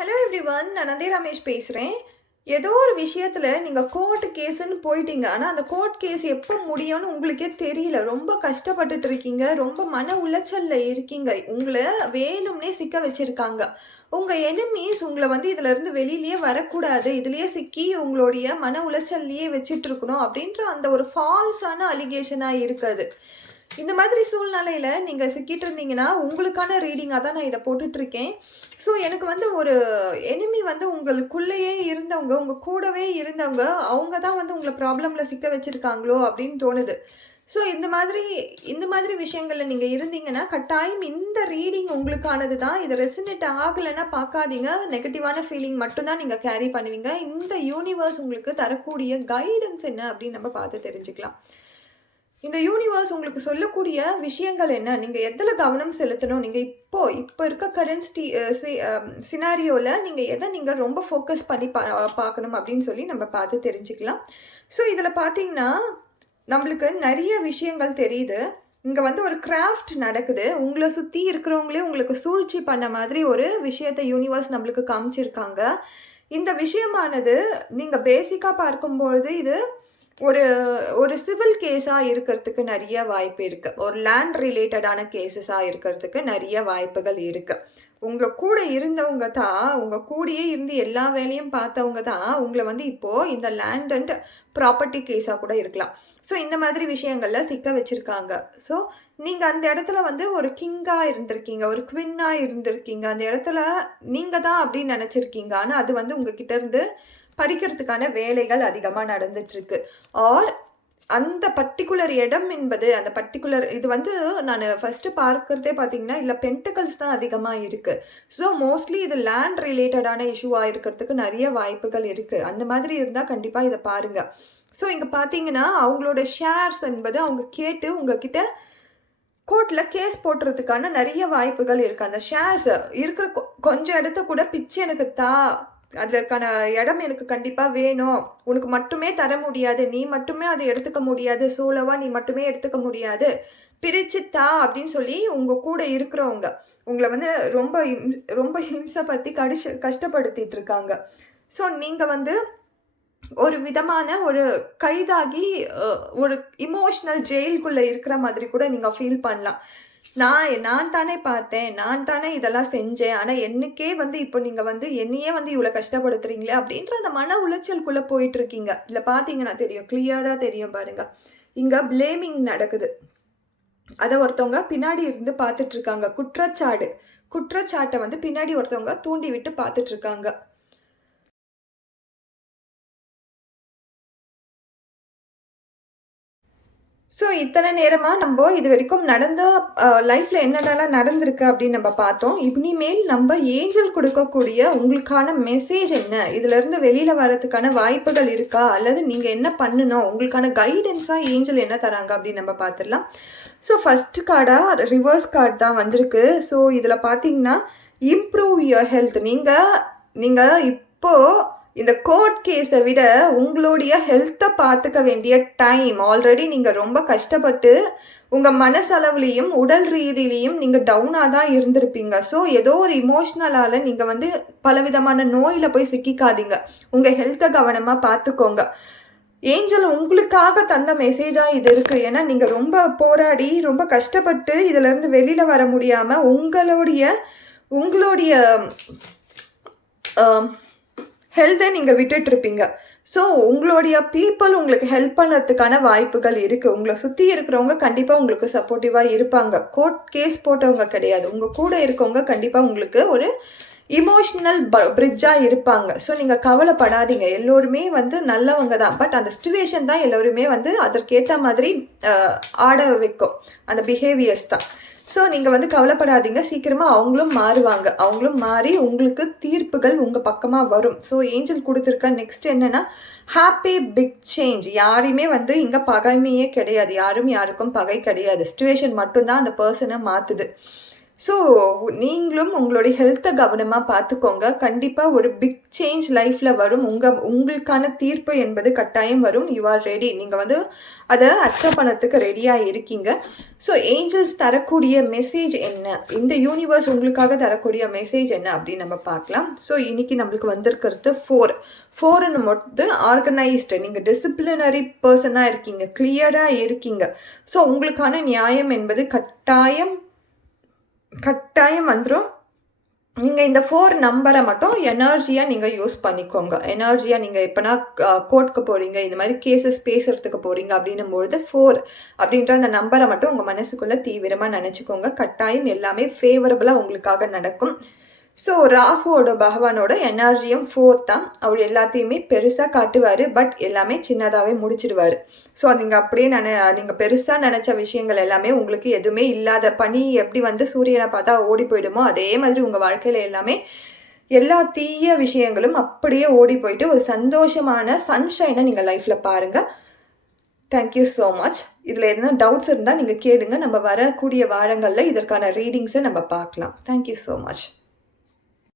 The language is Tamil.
ஹலோ எவ்ரி ஒன் நான் நந்தி ரமேஷ் பேசுகிறேன் ஏதோ ஒரு விஷயத்தில் நீங்கள் கோர்ட் கேஸுன்னு போயிட்டீங்க. ஆனால் அந்த கோர்ட் கேஸ் எப்போ முடியும்னு உங்களுக்கே தெரியல. ரொம்ப கஷ்டப்பட்டுட்டு இருக்கீங்க. ரொம்ப மன உளைச்சலில் இருக்கீங்க. உங்களை வேணும்னே சிக்க வச்சுருக்காங்க. உங்கள் எனிமீஸ் உங்களை வந்து இதிலேருந்து வெளியிலேயே வரக்கூடாது. இதுலேயே சிக்கி உங்களுடைய மன உளைச்சல்லையே வச்சிட்டு இருக்கணும் அப்படின்ற அந்த ஒரு ஃபால்ஸான அலிகேஷனாக இருக்குது. இந்த மாதிரி சூழ்நிலையில் நீங்கள் சிக்கிட்டு இருந்தீங்கன்னா உங்களுக்கான ரீடிங்காக தான் நான் இதை போட்டுட்ருக்கேன். ஸோ எனக்கு வந்து ஒரு எனிமி வந்து உங்களுக்குள்ளேயே இருந்தவங்க உங்கள் கூடவே இருந்தவங்க அவங்க தான் வந்து உங்களை ப்ராப்ளமில் சிக்க வச்சிருக்காங்களோ அப்படின்னு தோணுது. ஸோ இந்த மாதிரி இந்த மாதிரி விஷயங்களில் நீங்கள் இருந்தீங்கன்னா கட்டாயம் இந்த ரீடிங் உங்களுக்கானது தான். இது ரெசினேட் ஆகலைன்னா பார்க்காதீங்க. நெகட்டிவான ஃபீலிங் மட்டும்தான் நீங்கள் கேரி பண்ணுவீங்க. இந்த யூனிவர்ஸ் உங்களுக்கு தரக்கூடிய கைடன்ஸ் என்ன அப்படின்னு நம்ம பார்த்து தெரிஞ்சுக்கலாம். இந்த யூனிவர்ஸ் உங்களுக்கு சொல்லக்கூடிய விஷயங்கள் என்ன? நீங்கள் எதில் கவனம் செலுத்தணும்? நீங்கள் இப்போ இப்போ இருக்க கரண்ட் சினாரியோவில் நீங்கள் எதை நீங்கள் ரொம்ப ஃபோக்கஸ் பண்ணி பா பார்க்கணும் அப்படின்னு சொல்லி நம்ம பார்த்து தெரிஞ்சுக்கலாம். ஸோ இதில் பார்த்தீங்கன்னா நம்மளுக்கு நிறைய விஷயங்கள் தெரியுது. இங்கே வந்து ஒரு கிராஃப்ட் நடக்குது. உங்களை சுற்றி இருக்கிறவங்களே உங்களுக்கு சூழ்ச்சி பண்ண மாதிரி ஒரு விஷயத்தை யூனிவர்ஸ் நம்மளுக்கு காமிச்சிருக்காங்க. இந்த விஷயமானது நீங்கள் பேசிக்காக பார்க்கும்பொழுது இது ஒரு ஒரு சிவில் கேஸாக இருக்கிறதுக்கு நிறைய வாய்ப்பு இருக்குது ஒரு லேண்ட் ரிலேட்டடான கேசஸாக இருக்கிறதுக்கு நிறைய வாய்ப்புகள் இருக்குது உங்கள் கூட இருந்தவங்க தான் உங்கள் கூடயே இருந்து எல்லா வேலையும் பார்த்தவங்க தான் உங்களை வந்து இப்போது இந்த லேண்ட் அண்ட் ப்ராப்பர்ட்டி கேஸாக கூட இருக்கலாம். ஸோ இந்த மாதிரி விஷயங்களில் சிக்க வச்சுருக்காங்க. ஸோ நீங்கள் அந்த இடத்துல வந்து ஒரு கிங்காக இருந்திருக்கீங்க ஒரு குவின்னாக இருந்திருக்கீங்க. அந்த இடத்துல நீங்கள் தான் அப்படின்னு நினச்சிருக்கீங்க ஆனால் அது வந்து உங்ககிட்ட இருந்து பறிக்கிறதுக்கான வேலைகள் அதிகமாக நடந்துட்டு இருக்கு ஆர் அந்த பர்டிகுலர் இடம் என்பது அந்த பர்டிகுலர் இது வந்து நான் ஃபஸ்ட்டு பார்க்குறதே பார்த்தீங்கன்னா இல்லை பென்டிகல்ஸ் தான் அதிகமாக இருக்குது ஸோ மோஸ்ட்லி இது லேண்ட் ரிலேட்டடான இஷ்யூவாக இருக்கிறதுக்கு நிறைய வாய்ப்புகள் இருக்குது அந்த மாதிரி இருந்தால் கண்டிப்பாக இதை பாருங்கள் ஸோ இங்கே பார்த்தீங்கன்னா அவங்களோட ஷேர்ஸ் என்பது அவங்க கேட்டு உங்ககிட்ட கோர்ட்டில் கேஸ் போட்டுறதுக்கான நிறைய வாய்ப்புகள் இருக்குது அந்த ஷேர்ஸ் இருக்கிற கொஞ்சம் இடத்த கூட பிச்சு எனக்கு தா அதற்கான இடம் எனக்கு கண்டிப்பாக வேணும். உனக்கு மட்டுமே தர முடியாது. நீ மட்டுமே அதை எடுத்துக்க முடியாது. சோலவா நீ மட்டுமே எடுத்துக்க முடியாது. பிரிச்சுத்தா அப்படின்னு சொல்லி உங்கள் கூட இருக்கிறவங்க உங்களை வந்து ரொம்ப ஹிம்- ரொம்ப ஹிம்சப்படுத்தி கடிச்சு கஷ்டப்படுத்திட்டு இருக்காங்க. ஸோ நீங்கள் வந்து ஒரு விதமான ஒரு கைதாகி ஒரு இமோஷனல் ஜெயிலுக்குள்ளே இருக்கிற மாதிரி கூட நீங்கள் ஃபீல் பண்ணலாம். நான் நான் தானே பார்த்தேன் நான் தானே இதெல்லாம் செஞ்சேன் ஆனால் என்னக்கே வந்து இப்போ நீங்கள் வந்து என்னையே வந்து இவ்வளோ கஷ்டப்படுத்துறீங்களே அப்படின்ற அந்த மன உளைச்சலுக்குள்ளே போயிட்டுருக்கீங்க. இல்லை பார்த்தீங்கன்னா தெரியும் கிளியராக தெரியும் பாருங்க. இங்கே பிளேமிங் நடக்குது. அதை ஒருத்தவங்க பின்னாடி இருந்து பார்த்துட்ருக்காங்க குற்றச்சாடு. குற்றச்சாட்டை வந்து பின்னாடி ஒருத்தவங்க தூண்டி விட்டு பார்த்துட்ருக்காங்க ஸோ இத்தனை நேரமாக நம்ம இது வரைக்கும் நடந்த லைஃப்பில் என்னென்னலாம் நடந்திருக்கு அப்படின்னு நம்ம பார்த்தோம். இனிமேல் நம்ம ஏஞ்சல் கொடுக்கக்கூடிய உங்களுக்கான மெசேஜ் என்ன? இதுலேருந்து வெளியில் வரதுக்கான வாய்ப்புகள் இருக்கா? அல்லது நீங்கள் என்ன பண்ணணும்? உங்களுக்கான கைடன்ஸாக ஏஞ்சல் என்ன தராங்க அப்படின்னு நம்ம பார்த்துடலாம். ஸோ ஃபஸ்ட்டு கார்டாக ரிவர்ஸ் கார்டு தான் வந்திருக்கு. ஸோ இதில் பார்த்தீங்கன்னா இம்ப்ரூவ் யுவர் ஹெல்த் நீங்கள் நீங்கள் இப்போது இந்த கோர்ட் கேஸை விட உங்களுடைய ஹெல்த்தை பார்த்துக்க வேண்டிய டைம் ஆல்ரெடி நீங்கள் ரொம்ப கஷ்டப்பட்டு உங்கள் மனசளவுலேயும் உடல் ரீதியிலையும் நீங்கள் டவுனாக தான் இருந்திருப்பீங்க. ஸோ ஏதோ ஒரு இமோஷ்னலால் நீங்கள் வந்து பலவிதமான நோயில் போய் சிக்கிக்காதீங்க. உங்கள் ஹெல்த்தை கவனமாக பார்த்துக்கோங்க. ஏஞ்சல் உங்களுக்காக தந்த மெசேஜாக இது இருக்குது ஏன்னா நீங்கள் ரொம்ப போராடி ரொம்ப கஷ்டப்பட்டு இதிலேருந்து வெளியில் வர முடியாமல் உங்களுடைய உங்களுடைய ஹெல்த்தை நீங்கள் விட்டுட்டு இருப்பீங்க ஸோ உங்களுடைய பீப்புள் உங்களுக்கு ஹெல்ப் பண்ணுறதுக்கான வாய்ப்புகள் இருக்குது உங்களை சுற்றி இருக்கிறவங்க கண்டிப்பாக உங்களுக்கு சப்போர்ட்டிவாக இருப்பாங்க. கோர்ட் கேஸ் போட்டவங்க கிடையாது. உங்கள் கூட இருக்கவங்க கண்டிப்பாக உங்களுக்கு ஒரு இமோஷ்னல் பிரிட்ஜாக இருப்பாங்க. ஸோ நீங்கள் கவலைப்படாதீங்க. எல்லோருமே வந்து நல்லவங்க தான். பட் அந்த சுச்சுவேஷன் தான் எல்லோருமே வந்து அதற்கேற்ற மாதிரி ஆட வைக்கும். அந்த பிஹேவியர்ஸ் தான். ஸோ நீங்கள் வந்து கவலைப்படாதீங்க. சீக்கிரமாக அவங்களும் மாறுவாங்க. அவங்களும் மாறி உங்களுக்கு தீர்ப்புகள் உங்கள் பக்கமாக வரும். ஸோ ஏஞ்சல் கொடுத்துருக்க நெக்ஸ்ட் என்னென்னா ஹாப்பி பிக் சேஞ்ச் யாரையுமே வந்து இங்கே பகைமையே கிடையாது. யாரும் யாருக்கும் பகை கிடையாது. சுச்சுவேஷன் மட்டும்தான் அந்த பர்சனை மாற்றுது ஸோ நீங்களும் உங்களுடைய ஹெல்த்தை கவனமாக பார்த்துக்கோங்க. கண்டிப்பாக ஒரு பிக் சேஞ்ச் லைஃப்பில் வரும். உங்கள் உங்களுக்கான தீர்ப்பு என்பது கட்டாயம் வரும். யூ ஆர் ரெடி நீங்கள் வந்து அதை அக்செப்ட் பண்ணத்துக்கு ரெடியாக இருக்கீங்க. ஸோ ஏஞ்சல்ஸ் தரக்கூடிய மெசேஜ் என்ன? இந்த யூனிவர்ஸ் உங்களுக்காக தரக்கூடிய மெசேஜ் என்ன அப்படின்னு நம்ம பார்க்கலாம். ஸோ இன்றைக்கி நம்மளுக்கு வந்திருக்கிறது ஃபோர் ஃபோர்னு மட்டும் ஆர்கனைஸ்டு நீங்கள் டிசிப்ளினரி பர்சனாக இருக்கீங்க. கிளியராக இருக்கீங்க. ஸோ உங்களுக்கான நியாயம் என்பது கட்டாயம் கட்டாயம் வந்துடும் நீங்கள் இந்த ஃபோர் நம்பரை மட்டும் எனர்ஜியாக நீங்கள் யூஸ் பண்ணிக்கோங்க. எனர்ஜியாக நீங்கள் எப்போனா கோர்ட்டுக்கு போகிறீங்க இந்த மாதிரி கேசஸ் பேசுகிறதுக்கு போகிறீங்க அப்படின்னும் பொழுது ஃபோர் அப்படின்ற அந்த நம்பரை மட்டும் உங்கள் மனசுக்குள்ளே தீவிரமாக நினச்சிக்கோங்க. கட்டாயம் எல்லாமே ஃபேவரபுளாக உங்களுக்காக நடக்கும். ஸோ ராகுவோட பகவானோட எனர்ஜியும் ஃபோர் தான். அவர் எல்லாத்தையுமே பெருசாக காட்டுவார் பட் எல்லாமே சின்னதாகவே முடிச்சிடுவார். ஸோ நீங்கள் அப்படியே நினை நீங்கள் பெருசாக நினச்ச விஷயங்கள் எல்லாமே உங்களுக்கு எதுவுமே இல்லாத பனி எப்படி வந்து சூரியனை பார்த்தா ஓடி போயிடுமோ அதே மாதிரி உங்கள் வாழ்க்கையில் எல்லாமே எல்லா தீய விஷயங்களும் அப்படியே ஓடி போயிட்டு ஒரு சந்தோஷமான சன்ஷைனை நீங்கள் லைஃப்பில் பாருங்கள் தேங்க்யூ ஸோ மச் இதில் எதனா டவுட்ஸ் இருந்தால் நீங்கள் கேளுங்க. நம்ம வரக்கூடிய வாரங்களில் இதற்கான ரீடிங்ஸை நம்ம பார்க்கலாம். Thank you so much